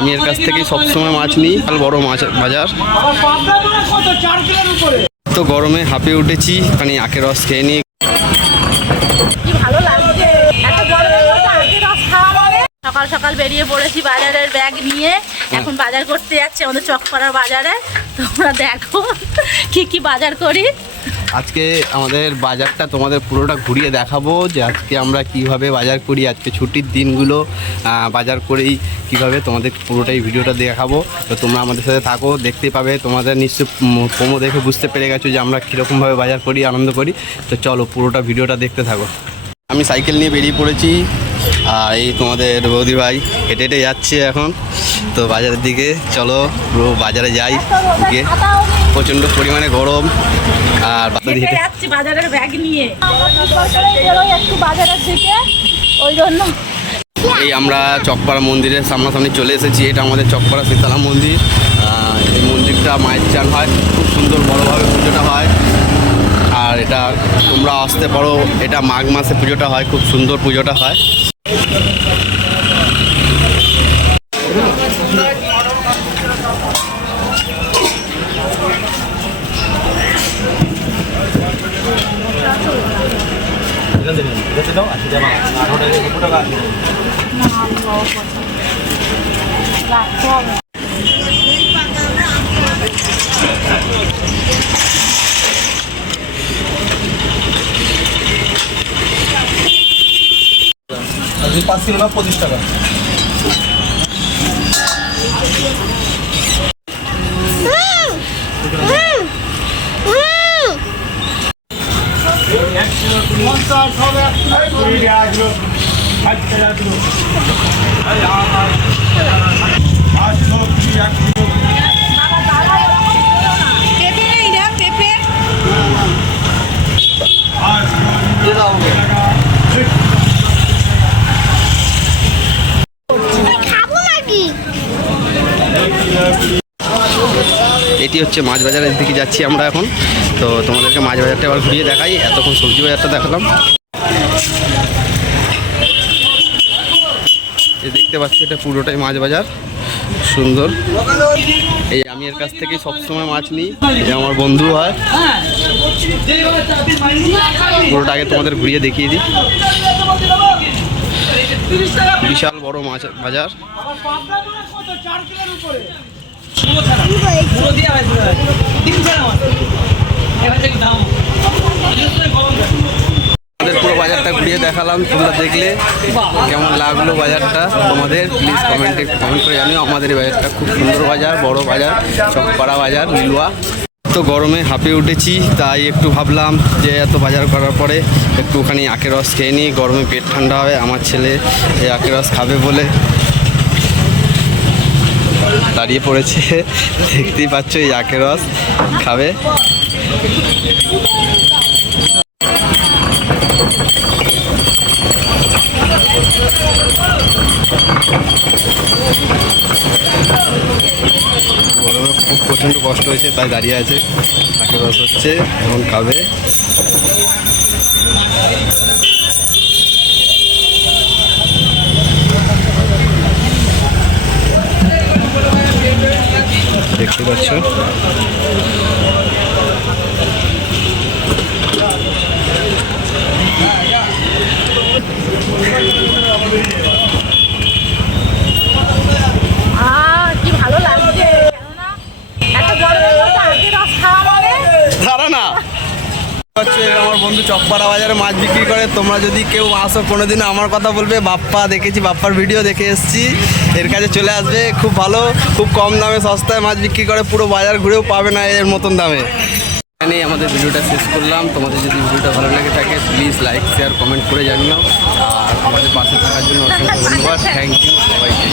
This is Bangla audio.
আমি এর কাছ থেকে সবসময় মাছ নিই আর বড় মাছ বাজার। তো গরমে হাঁপিয়ে উঠেছি মানে আখের রস খেয়ে নিই। সকাল সকাল বেরিয়ে পড়েছি বাজারের ব্যাগ নিয়ে। এখন বাজার করতে যাচ্ছে আমাদের চকপাড়ার বাজারে। তোমরা দেখো কি কি বাজার করি। আজকে আমাদের বাজারটা তোমাদের পুরোটা ঘুরিয়ে দেখাবো যে আজকে আমরা কীভাবে বাজার করি, আজকে ছুটির দিনগুলো বাজার করেই কীভাবে তোমাদের পুরোটাই ভিডিওটা দেখাবো। তো তোমরা আমাদের সাথে থাকো, দেখতে পাবে, তোমাদের নিশ্চয় প্রোমো দেখে বুঝতে পেরে গেছো যে আমরা কীরকমভাবে বাজার করি, আনন্দ করি। তো চলো পুরোটা ভিডিওটা দেখতে থাকো। আমি সাইকেল নিয়ে বেরিয়ে পড়েছি। আর এই তোমাদের বৌদি ভাই হেঁটে হেঁটে যাচ্ছে এখন। তো বাজারের দিকে চলো পুরো বাজারে যাই। গিয়ে প্রচণ্ড পরিমাণে গরম। আর বাজারে হেঁটে যাচ্ছি বাজারের ব্যাগ নিয়ে। একটু বাজারের দিকে ওই জন্য এই আমরা চকপাড়া মন্দিরের সামনাসামনি চলে এসেছি। এটা আমাদের চকপাড়া শীতলা মন্দির। আহ, এই মন্দিরটা মায়ের চান হয়। খুব সুন্দর বড়োভাবে পুজোটা হয়। আর এটা তোমরা আসতে পারো। এটা মাঘ মাসে পুজোটা হয়, খুব সুন্দর পুজোটা হয়। আজকে পাঁচ কিলো না পঁচিশ টাকা খাব নাকি এটি হচ্ছে মাছ বাজারের দিকে যাচ্ছি আমরা এখন। তো তোমাদেরকে মাছ বাজারটা এবার ঘুরিয়ে দেখাই। এতক্ষণ সবজি বাজারটা দেখালাম। দেখতে পাচ্ছি, এটা পুরোটাই মাছ বাজার। সুন্দর। এই আমি এর কাছ থেকে সবসময় মাছ নিই। যে আমার বন্ধু হয়। পুরোটা আগে তোমাদের ঘুরিয়ে দেখিয়ে দিই। বিশাল বড় মাছ বাজার। আমাদের পুরো বাজারটা ঘুরিয়ে দেখালাম, তোমরা দেখলে কেমন লাগল বাজারটা তোমাদের। প্লিজ কমেন্টে কমেন্ট করে জানিও আমাদের বাজারটা। খুব সুন্দর বাজার, বড় বাজার, চকপাড়া বাজার লিলুয়া তো গরমে হাঁপিয়ে উঠেছি, তাই একটু ভাবলাম যে এত বাজার করার পরে একটুখানি আখের রস খেয়ে নিই। গরমে পেট ঠান্ডা হবে, আমার ছেলে এই আখের রস খাবে বলে। দাঁড়িয়ে পড়েছে। দেখতেই পাচ্ছ এই আখের রস খাবে। গরমে খুব প্রচণ্ড কষ্ট হয়েছে, তাই দাঁড়িয়ে আছে। তাকে রস হচ্ছে, এখন খাবে। দেখতে পাচ্ছ। কি ভালো লাগছে। এত বড় না হচ্ছে আমার বন্ধু চকপাড়া বাজারে মাছ বিক্রি করে। তোমরা যদি কেউ আসো কোনোদিন আমার কথা বলবে। বাপ্পা দেখেছি, বাপ্পার ভিডিও দেখে এসেছি। এর কাছে চলে আসবে, খুব ভালো, খুব কম দামে সস্তায় মাছ বিক্রি করে। পুরো বাজার ঘুরেও পাবে না এর মতন দামে। এখানেই আমাদের ভিডিওটা শেষ করলাম। তোমাদের যদি ভিডিওটা ভালো লেগে থাকে প্লিজ লাইক শেয়ার কমেন্ট করে জানিও। আর আমাদের পাশে থাকার জন্য অসংখ্য ধন্যবাদ। থ্যাংক ইউ সবাইকে।